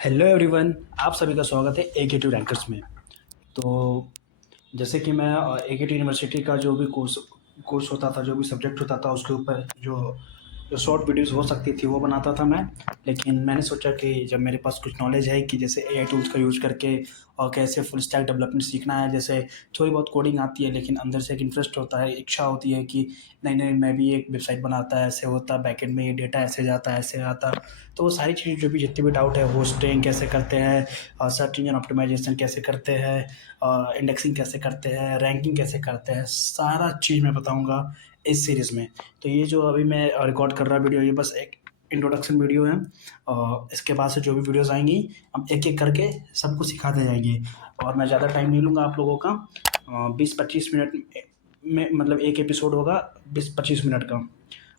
Hello everyone, आप सभी का स्वागत है एकेटिव रैंकर्स में। तो जैसे कि मैं एकेटी यूनिवर्सिटी का जो भी कोर्स होता था, जो भी सब्जेक्ट होता था, उसके ऊपर जो जो शॉर्ट वीडियोस हो सकती थी वो बनाता था मैं। लेकिन मैंने सोचा कि जब मेरे पास कुछ नॉलेज है कि जैसे एआई टूल्स का यूज़ करके और कैसे फुल स्टैक डेवलपमेंट सीखना है, जैसे थोड़ी बहुत कोडिंग आती है लेकिन अंदर से एक इंटरेस्ट होता है, इच्छा होती है कि नहीं नहीं मैं भी एक वेबसाइट बनाता है, ऐसे होता बैकएंड में ये डेटा ऐसे जाता है ऐसे आता। तो वो सारी चीज़ जो भी जितनी भी डाउट है, होस्टिंग कैसे करते हैं और सर्च इंजन ऑप्टिमाइजेशन कैसे करते हैं, इंडेक्सिंग कैसे करते हैं, रैंकिंग कैसे करते हैं, सारा चीज़ मैं बताऊंगा इस सीरीज़ में। तो ये जो अभी मैं रिकॉर्ड कर रहा वीडियो, ये बस एक इंट्रोडक्शन वीडियो है। और इसके बाद से जो भी वीडियोस आएंगी हम एक एक करके सबको सिखाते जाएंगे। और मैं ज़्यादा टाइम नहीं लूँगा आप लोगों का। 20-25 मिनट में मतलब एक एपिसोड होगा 20-25 मिनट का।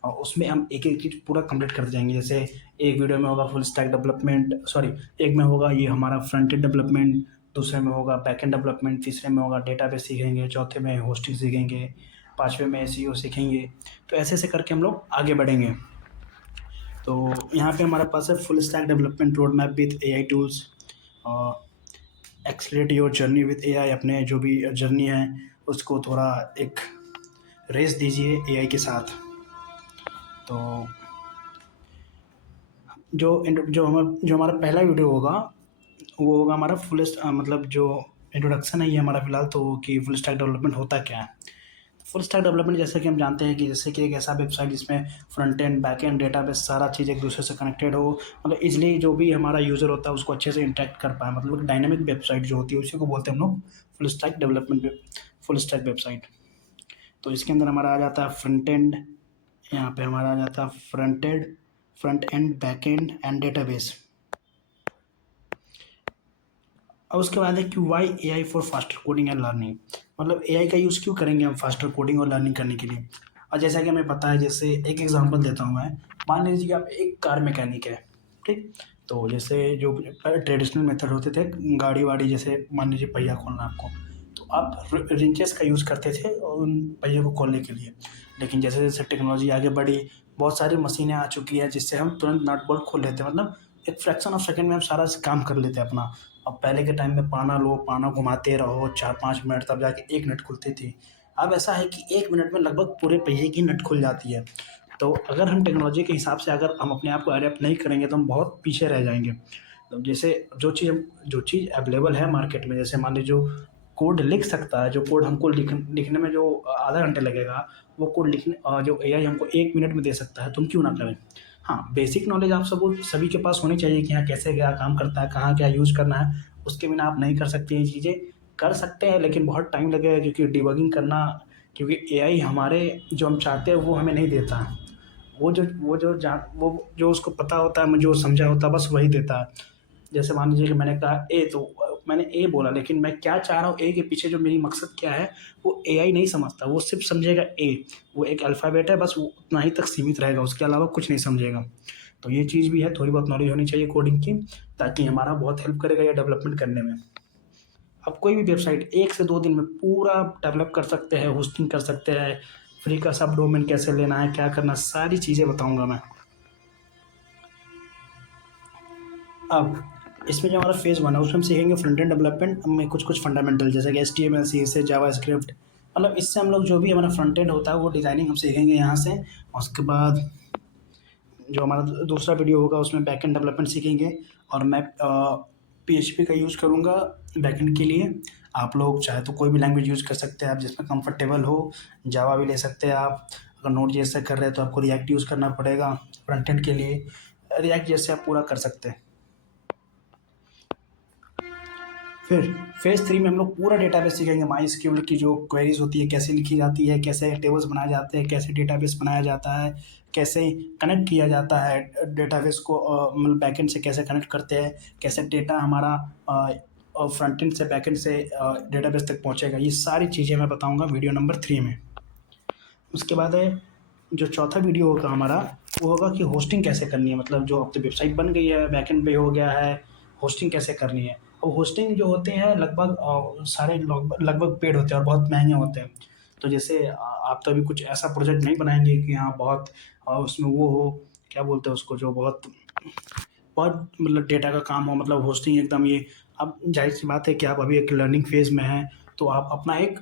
और उसमें हम एक एक चीज़ पूरा कंप्लीट करते जाएंगे। जैसे एक वीडियो में होगा फुल स्टैक डेवलपमेंट, सॉरी, एक में होगा ये हमारा फ्रंट एंड डेवलपमेंट, दूसरे में होगा बैक एंड डेवलपमेंट, तीसरे में होगा डेटाबेस सीखेंगे, चौथे में होस्टिंग सीखेंगे, पाँचवें में एसईओ सीखेंगे। तो ऐसे ऐसे करके हम लोग आगे बढ़ेंगे। तो यहाँ पे हमारे पास है full stack development road map with AI tools, accelerate your journey with AI. अपने जो भी जर्नी है उसको थोड़ा एक रेस दीजिए एआई के साथ। तो जो हमारा पहला वीडियो होगा वो होगा हमारा मतलब जो इंट्रोडक्शन है ये हमारा फिलहाल तो, कि फुल स्टैक डेवलपमेंट होता क्या है। फुल स्टैक डेवलपमेंट जैसे कि हम जानते हैं कि जैसे कि एक ऐसा वेबसाइट जिसमें front end back and database सारा चीज़ एक दूसरे से कनेक्टेड हो, मतलब इजली जो भी हमारा यूज़र होता है उसको अच्छे से इंटरेक्ट कर पाए, मतलब डायनामिक वेबसाइट जो होती है उसी को बोलते हैं हम लोग full stack development, full stack website. तो इसके अंदर हमारा आ जाता है फ्रंट एंड, यहाँ पे हमारा आ जाता है front end back end and database. और उसके बाद है कि why A I for faster coding and learning, मतलब ए आई का यूज़ क्यों करेंगे हम फास्टर कोडिंग और लर्निंग करने के लिए। और जैसा कि हमें पता है, जैसे एक एग्जांपल देता हूँ मैं। मान लीजिए कि आप एक कार मैकेनिक है, ठीक। तो जैसे जो ट्रेडिशनल मेथड होते थे गाड़ी वाड़ी, जैसे मान लीजिए पहिया खोलना आपको, तो आप रिंचेस का यूज़ करते थे उन पहिए को खोलने के लिए। लेकिन जैसे जैसे टेक्नोलॉजी आगे बढ़ी, बहुत सारी मशीनें आ चुकी हैं जिससे हम तुरंत नट बोल्ट खोल लेते हैं, मतलब एक फ्रैक्शन ऑफ सेकंड में हम सारा काम कर लेते हैं अपना। अब पहले के टाइम में पाना लो, पाना घुमाते रहो 4-5 मिनट, तब जाके एक नट खुलती थी। अब ऐसा है कि 1 मिनट में लगभग पूरे पहिए की नट खुल जाती है। तो अगर हम टेक्नोलॉजी के हिसाब से अगर हम अपने आप को अडेप्ट नहीं करेंगे तो हम बहुत पीछे रह जाएंगे। तो जैसे जो चीज़ अवेलेबल है मार्केट में, जैसे मान लीजिए जो कोड लिख सकता है, जो कोड हमको लिखने में जो आधा घंटे लगेगा, वो कोड लिखने जो एआई हमको 1 मिनट में दे सकता है, तुम क्यों ना करें। हाँ, बेसिक नॉलेज आप सभी के पास होनी चाहिए कि हाँ कैसे क्या काम करता है, कहाँ क्या यूज़ करना है। उसके बिना आप नहीं कर सकते ये चीज़ें। कर सकते हैं लेकिन बहुत टाइम लगेगा, क्योंकि डिबगिंग करना, क्योंकि एआई हमारे जो हम चाहते हैं वो हमें नहीं देता है। वो जो उसको पता होता है, मुझे वो समझा होता है, बस वही देता है। जैसे मान लीजिए कि मैंने कहा ए, तो मैंने ए बोला, लेकिन मैं क्या चाह रहा हूँ, ए के पीछे जो मेरी मकसद क्या है, वो एआई नहीं समझता। वो सिर्फ समझेगा ए, वो एक अल्फ़ाबेट है, बस वो उतना ही तक सीमित रहेगा, उसके अलावा कुछ नहीं समझेगा। तो ये चीज़ भी है, थोड़ी बहुत नॉलेज होनी चाहिए कोडिंग की, ताकि हमारा बहुत हेल्प करेगा ये डेवलपमेंट करने में। अब कोई भी वेबसाइट 1 से 2 दिन में पूरा डेवलप कर सकते हैं, होस्टिंग कर सकते हैं, फ्री का सब डोमेन कैसे लेना है, क्या करना, सारी चीज़ें बताऊँगा मैं। अब इसमें जो हमारा फेज़ 1 है उसमें हम सीखेंगे फ्रंट एंड डेवलपमेंट में कुछ कुछ फंडामेंटल, जैसे कि एचटीएमएल, सीएसएस, जावास्क्रिप्ट। मतलब इससे हम लोग जो भी हमारा फ्रंट एंड होता है वो डिज़ाइनिंग हम सीखेंगे यहाँ से। और उसके बाद जो हमारा दूसरा वीडियो होगा उसमें बैक एंड डेवलपमेंट सीखेंगे। और मैं पीएचपी का यूज़ करूँगा बैक एंड के लिए। आप लोग चाहे तो कोई भी लैंग्वेज यूज़ कर सकते हैं आप जिसमें कंफर्टेबल हो। जावा भी ले सकते हैं आप। अगर नोड जैसे कर रहे हैं तो आपको रिएक्ट यूज़ करना पड़ेगा फ्रंट एंड के लिए। रिएक्ट जैसे आप पूरा कर सकते हैं। फिर फेज़ 3 में हम लोग पूरा डेटाबेस सीखेंगे। माइस्क्यूएल की जो क्वेरीज होती है कैसे लिखी जाती है, कैसे टेबल्स बनाए जाते हैं, कैसे डेटाबेस बनाया जाता है, कैसे कनेक्ट किया जाता है डेटाबेस को, मतलब बैकएंड से कैसे कनेक्ट करते हैं, कैसे डेटा हमारा फ्रंट एंड से बैकएंड से डेटाबेस तक पहुंचेगा। ये सारी चीज़ें मैं बताऊंगा वीडियो नंबर 3 में। उसके बाद है जो चौथा वीडियो होगा हमारा, वो होगा कि होस्टिंग कैसे करनी है। मतलब जो अब तो वेबसाइट बन गई है, बैकएंड पे हो गया है, होस्टिंग कैसे करनी है। और होस्टिंग जो होते हैं लगभग सारे लगभग पेड होते हैं और बहुत महंगे होते हैं। तो जैसे आप तो अभी कुछ ऐसा प्रोजेक्ट नहीं बनाएंगे कि हाँ बहुत उसमें वो हो, क्या बोलते हैं उसको, जो बहुत बहुत मतलब डेटा का काम हो, मतलब होस्टिंग एकदम ये, अब ज़ाहिर-सी बात है कि आप अभी एक लर्निंग फेज़ में हैं, तो आप अपना एक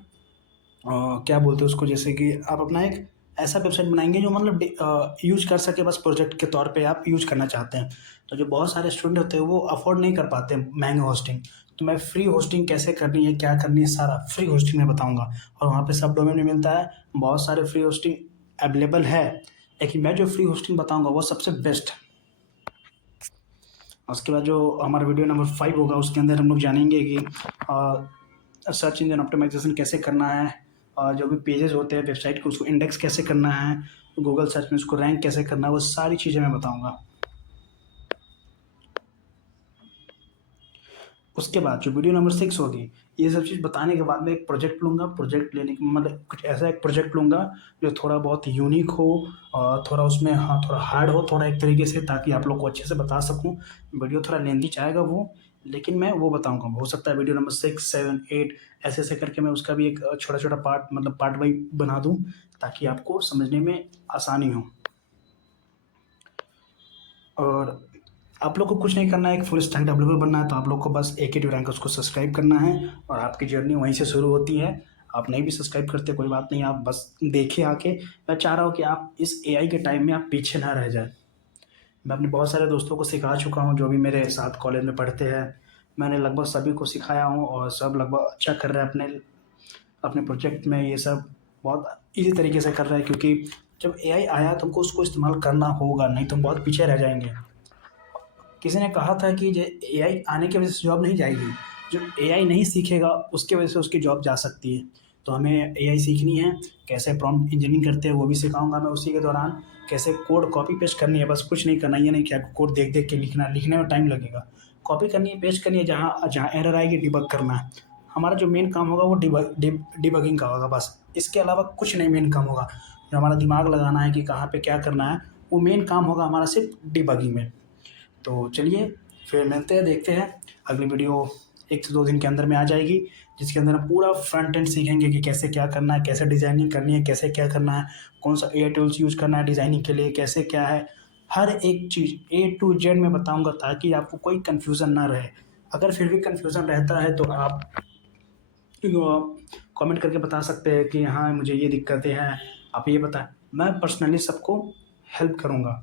क्या बोलते हैं उसको, जैसे कि आप अपना एक ऐसा वेबसाइट बनाएँगे जो मतलब यूज़ कर सके, बस प्रोजेक्ट के तौर पे आप यूज़ करना चाहते हैं। तो जो बहुत सारे स्टूडेंट होते हैं वो अफ़ोर्ड नहीं कर पाते महँगी होस्टिंग। तो मैं फ्री होस्टिंग कैसे करनी है, क्या करनी है, सारा फ्री होस्टिंग मैं बताऊँगा, और वहाँ पे सब डोमेन में मिलता है। बहुत सारे फ्री होस्टिंग अवेलेबल है, लेकिन मैं जो फ्री होस्टिंग बताऊँगा वो सबसे बेस्ट है। उसके बाद जो हमारा वीडियो नंबर 5 होगा उसके अंदर हम लोग जानेंगे कि सर्च इंजन ऑप्टिमाइज़ेशन कैसे करना है, जो भी पेजेज़ होते हैं वेबसाइट के उसको इंडेक्स कैसे करना है, गूगल सर्च में उसको रैंक कैसे करना है, वो सारी चीज़ें मैं बताऊँगा। उसके बाद जो वीडियो नंबर 6 होगी, ये सब चीज़ बताने के बाद मैं एक प्रोजेक्ट लूँगा, प्रोजेक्ट लेने के मतलब कुछ ऐसा एक प्रोजेक्ट लूँगा जो थोड़ा बहुत यूनिक हो, थोड़ा उसमें हाँ, थोड़ा हार्ड हो थोड़ा एक तरीके से, ताकि आप लोग को अच्छे से बता सकूँ। वीडियो थोड़ा लेंथी जाएगा वो, लेकिन मैं वो बताऊँगा। हो सकता है वीडियो नंबर 6, 7, 8 ऐसे-ऐसे करके मैं उसका भी एक छोटा-छोटा पार्ट मतलब पार्ट वाइज़ बना दूँ, ताकि आपको समझने में आसानी हो। और आप लोग को कुछ नहीं करना है, एक फुल स्टैक डेवलपर बनना है, तो आप लोग को बस एकेटी रैंकर्स को सब्सक्राइब करना है और आपकी जर्नी वहीं से शुरू होती है। आप नहीं भी सब्सक्राइब करते कोई बात नहीं, आप बस देखिए आके। मैं चाह रहा हूँ कि आप इस एआई के टाइम में आप पीछे ना रह जाएँ। मैं अपने बहुत सारे दोस्तों को सिखा चुका हूँ, जो भी मेरे साथ कॉलेज में पढ़ते हैं। मैंने लगभग सभी को सिखाया हूँ और सब लगभग अच्छा कर रहे हैं अपने अपने प्रोजेक्ट में। ये सब बहुत ईज़ी तरीके से कर रहे हैं, क्योंकि जब एआई आया तो हमको उसको इस्तेमाल करना होगा, नहीं तो हम बहुत पीछे रह जाएँगे। किसी ने कहा था कि एआई आने की वजह से जॉब नहीं जाएगी, जो एआई नहीं सीखेगा उसकी वजह से उसकी जॉब जा सकती है। तो हमें एआई सीखनी है, कैसे प्रॉम्प्ट इंजीनियरिंग करते हैं वो भी सिखाऊंगा मैं उसी के दौरान, कैसे कोड कॉपी पेस्ट करनी है, बस कुछ नहीं करना, ये नहीं कि आपको कोड देख देख के लिखना है, लिखने में टाइम लगेगा। कॉपी करनी है, पेस्ट करनी है, जहाँ जहाँ एरर आएगी डिबग करना है। हमारा जो मेन काम होगा वो डिबगिंग का होगा, बस इसके अलावा कुछ नहीं मेन काम होगा। जो हमारा दिमाग लगाना है कि कहाँ पे क्या करना है, वो मेन काम होगा हमारा सिर्फ डिबगिंग में। तो चलिए फिर मिलते हैं, देखते हैं। अगली वीडियो 1 से 2 दिन के अंदर में आ जाएगी, जिसके अंदर हम पूरा फ्रंट एंड सीखेंगे कि कैसे क्या करना है, कैसे डिज़ाइनिंग करनी है, कैसे क्या करना है, कौन-सा एआई टूल्स यूज़ करना है डिज़ाइनिंग के लिए, कैसे क्या है। हर एक चीज़ ए टू जेड मैं बताऊँगा, ताकि आपको कोई कन्फ्यूज़न ना रहे। अगर फिर भी कन्फ्यूज़न रहता है तो आप कमेंट करके बता सकते हैं कि हाँ, मुझे ये दिक्कतें हैं, आप ये बताएँ। मैं पर्सनली सबको हेल्प करूँगा।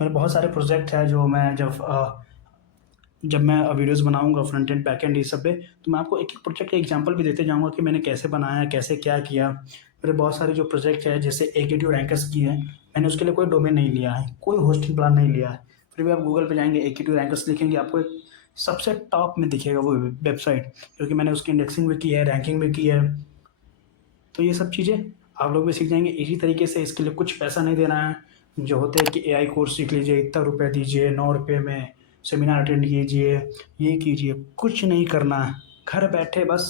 मेरे बहुत सारे प्रोजेक्ट हैं जो मैं जब मैं वीडियोज़ बनाऊँगा फ्रंट एंड, बैक एंड, ये सब पे, तो मैं आपको एक-एक प्रोजेक्ट का एग्ज़ाम्पल भी देते जाऊँगा कि मैंने कैसे बनाया, कैसे क्या किया। मेरे बहुत सारे जो प्रोजेक्ट हैं, जैसे एकेटी रैंकर्स की है, मैंने उसके लिए कोई डोमेन नहीं लिया है, कोई होस्टिंग प्लान नहीं लिया है। फिर भी आप गूगल पे जाएँगे, एकेटी रैंकर्स लिखेंगे, आपको एक सबसे टॉप में दिखेगा वो वेबसाइट, क्योंकि मैंने उसकी इंडेक्सिंग भी की है, रैंकिंग भी की है। तो ये सब चीज़ें आप लोग भी सीख जाएँगे इसी तरीके से। इसके लिए कुछ पैसा नहीं देना है। जो होते हैं कि एआई कोर्स सीख लीजिए, इतना रुपए दीजिए, 9 रुपए में सेमिनार अटेंड कीजिए, ये कीजिए, कुछ नहीं करना है। घर बैठे बस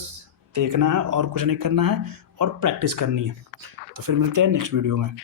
देखना है और कुछ नहीं करना है, और प्रैक्टिस करनी है। तो फिर मिलते हैं नेक्स्ट वीडियो में।